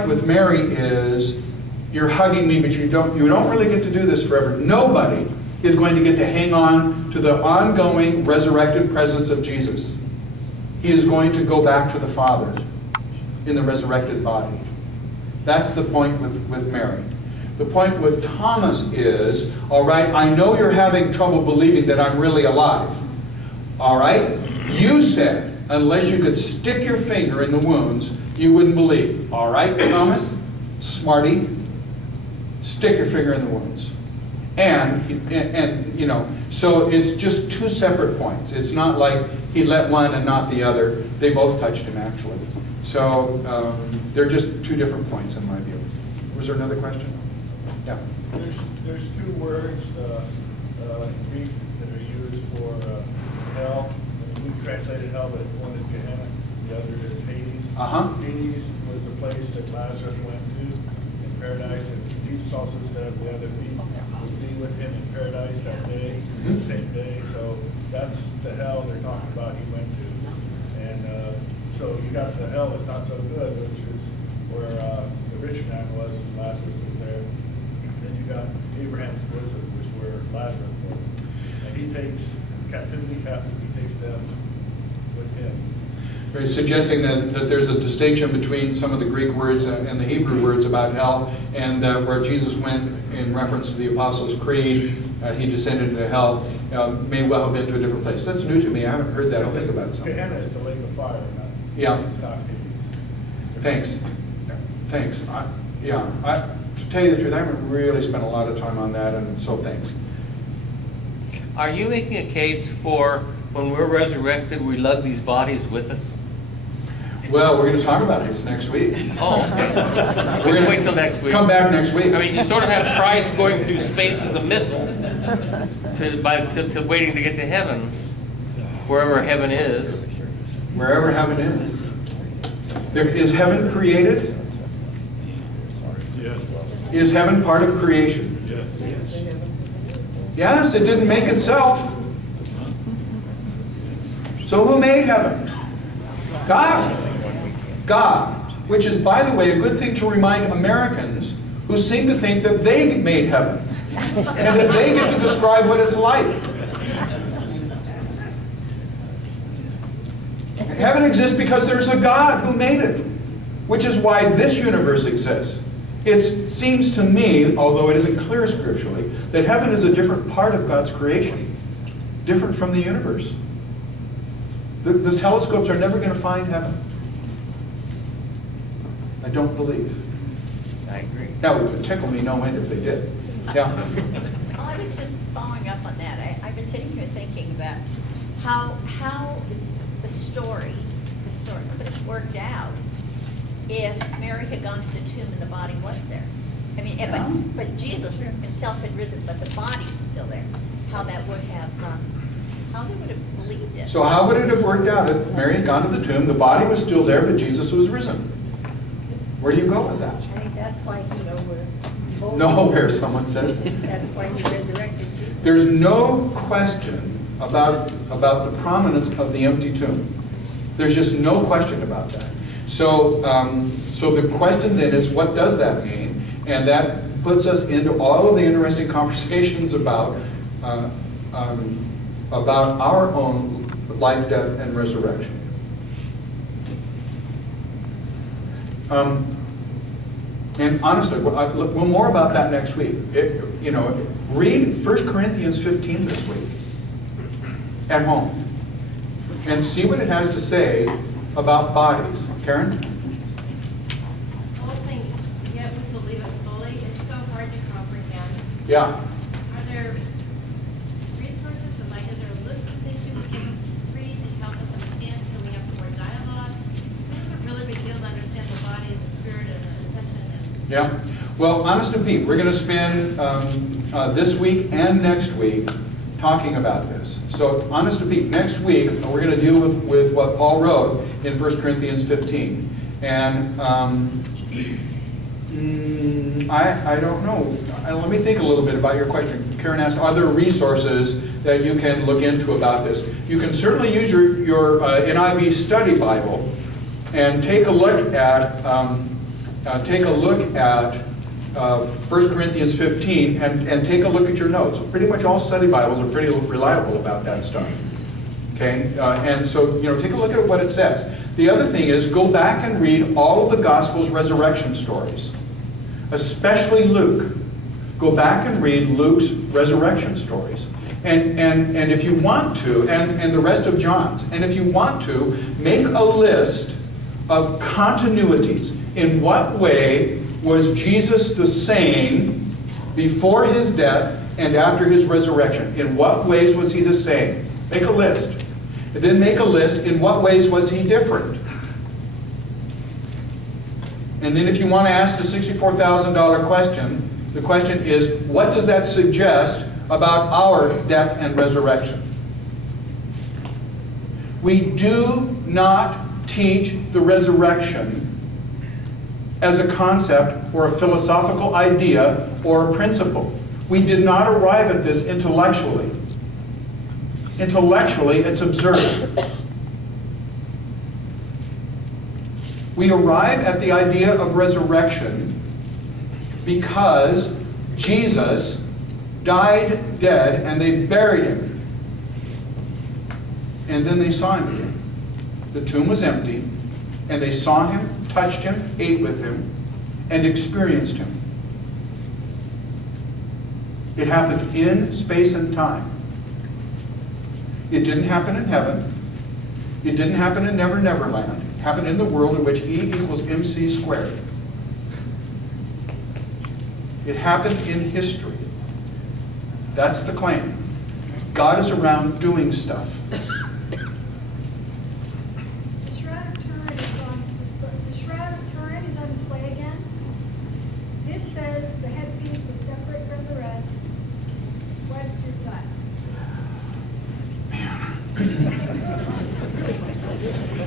with Mary is, you're hugging me, but you don't really get to do this forever. Nobody is going to get to hang on to the ongoing resurrected presence of Jesus. He is going to go back to the Father in the resurrected body. That's the point with Mary. The point with Thomas is, all right, I know you're having trouble believing that I'm really alive. All right? You said, unless you could stick your finger in the wounds, you wouldn't believe. All right, Thomas? Smarty, stick your finger in the wounds. And you know, so it's just two separate points. It's not like he let one and not the other. They both touched him, actually. So they're just two different points in my view. Was there another question? Yeah. There's two words in Greek that are used for hell. We translated hell, but one is Gehenna, the other is Hades. Hades was the place that Lazarus went to in paradise, and Jesus also said the other thief would be with him in paradise that day, the same day. So that's the hell they're talking about he went to. And so you got the hell that's not so good, which is where the rich man was and Lazarus was there. Then you got Abraham's bosom, which is where Lazarus was. And he takes captivity captive, he takes them with him. Right, suggesting that there's a distinction between some of the Greek words and the Hebrew words about hell, and where Jesus went in reference to the Apostles' Creed, he descended into hell, may well have been to a different place. That's new to me. I haven't heard that. I'll think about it. Gehenna is the lake of fire, not Thanks. Thanks. To tell you the truth, I haven't really spent a lot of time on that, and so thanks. Are you making a case for when we're resurrected, we lug these bodies with us? Well, we're going to talk about this next week. Oh, okay. We're going to wait till next week. Come back next week. I mean, you sort of have Christ going through space as a missile to waiting to get to heaven, wherever heaven is. Wherever heaven is. Is heaven created? Yes. Is heaven part of creation? Yes. Yes, it didn't make itself. So who made heaven? God. God. Which is, by the way, a good thing to remind Americans who seem to think that they made heaven and that they get to describe what it's like. Heaven exists because there's a God who made it, which is why this universe exists. It seems to me, although it isn't clear scripturally, that heaven is a different part of God's creation, different from the universe. The telescopes are never going to find heaven. I don't believe. I agree. That would tickle me no end if they did. Yeah. Well, I was just following up on that. I've been sitting here thinking about how the story could have worked out if Mary had gone to the tomb and the body was there. I mean, but Jesus himself had risen, but the body was still there. How that would have, how they would have believed it. So how would it have worked out if Mary had gone to the tomb, the body was still there, but Jesus was risen? Where do you go with that? I think that's why he nowhere. Nowhere, someone says. That's why he resurrected Jesus. There's no question about the prominence of the empty tomb. There's just no question about that. So, so the question then is, what does that mean? And that puts us into all of the interesting conversations about our own life, death, and resurrection. And honestly, we'll more about that next week. Read 1 Corinthians 15 this week at home and see what it has to say about bodies. Karen? The whole thing, yet we believe it fully, is so hard to comprehend. Yeah. Are there resources, and is there a list of things you can give us free to help us understand? Can we have some more dialogue? It's a really big deal to understand the body and the spirit and the ascension. Yeah. Well, honest to Pete, we're going to spend this week and next week talking about this. So, honest to Pete, next week we're going to deal with what Paul wrote in 1 Corinthians 15. And I don't know. Let me think a little bit about your question. Karen asked, are there resources that you can look into about this? You can certainly use your NIV study Bible and take a look at take a look at 1 Corinthians 15 and take a look at your notes. Pretty much all study Bibles are pretty reliable about that stuff. Okay, and so, take a look at what it says. The other thing is, go back and read all of the Gospels' resurrection stories, especially Luke. Go back and read Luke's resurrection stories. And if you want to, and the rest of John's, and if you want to, make a list of continuities. In what way was Jesus the same before his death and after his resurrection? In what ways was he the same? Make a list. And then make a list, in what ways was he different? And then if you want to ask the $64,000 question, the question is, what does that suggest about our death and resurrection? We do not teach the resurrection as a concept or a philosophical idea or a principle. We did not arrive at this intellectually. Intellectually, it's absurd. We arrive at the idea of resurrection because Jesus died dead and they buried him. And then they saw him again. The tomb was empty and they saw him, touched him, ate with him, and experienced him. It happened in space and time. It didn't happen in heaven. It didn't happen in Never Never Land. It happened in the world in which E equals MC squared. It happened in history. That's the claim. God is around doing stuff. The Shroud of Turin is on display. The Shroud of Turin is on display again. It says the headpiece was separate from the rest. What's your gut?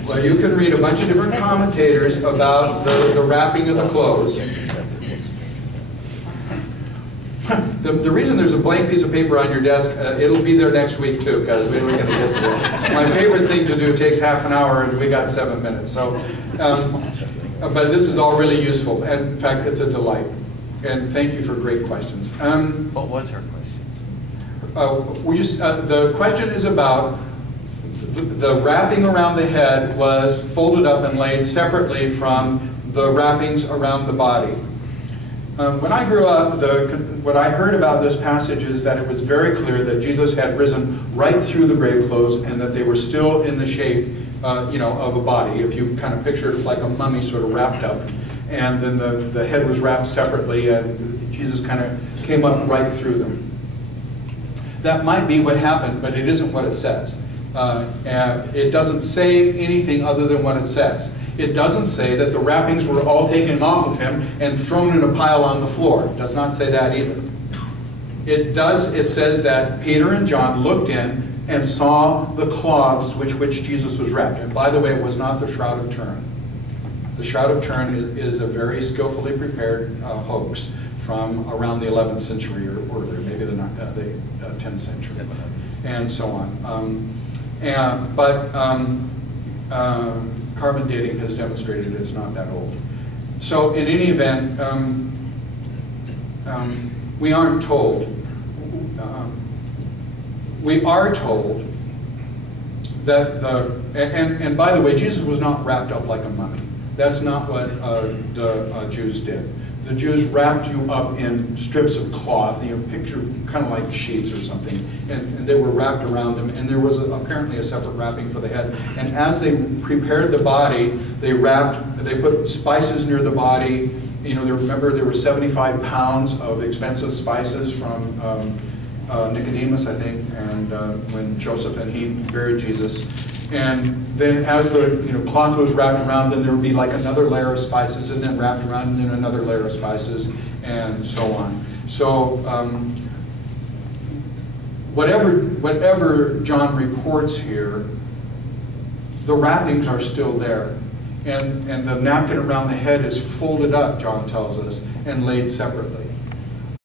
Well, you can read a bunch of different commentators about the wrapping of the clothes. The reason there's a blank piece of paper on your desk, it'll be there next week too, because we're going to get to it. My favorite thing to do takes half an hour, and we got 7 minutes. So, but this is all really useful. And in fact, it's a delight. And thank you for great questions. What was her question? The question is about the wrapping around the head was folded up and laid separately from the wrappings around the body. When I grew up, what I heard about this passage is that it was very clear that Jesus had risen right through the grave clothes and that they were still in the shape, of a body. If you kind of picture it like a mummy sort of wrapped up, and then the head was wrapped separately, and Jesus kind of came up right through them. That might be what happened, but it isn't what it says. And it doesn't say anything other than what it says. It doesn't say that the wrappings were all taken off of him and thrown in a pile on the floor. It does not say that either. It says that Peter and John looked in and saw the cloths which Jesus was wrapped. And by the way, it was not the Shroud of Turin. The Shroud of Turin is a very skillfully prepared hoax from around the 11th century or earlier, maybe the 10th century, and so on. Carbon dating has demonstrated it's not that old. So in any event, we aren't told. We are told that and by the way, Jesus was not wrapped up like a mummy. That's not what the Jews did. The Jews wrapped you up in strips of cloth, picture kind of like sheets or something, and they were wrapped around them, and there was apparently a separate wrapping for the head. And as they prepared the body, they put spices near the body. Remember there were 75 pounds of expensive spices from Nicodemus, I think, and when Joseph and he buried Jesus. And then as the cloth was wrapped around, then there would be like another layer of spices, and then wrapped around, and then another layer of spices, and so on. So whatever John reports here, the wrappings are still there. And the napkin around the head is folded up, John tells us, and laid separately.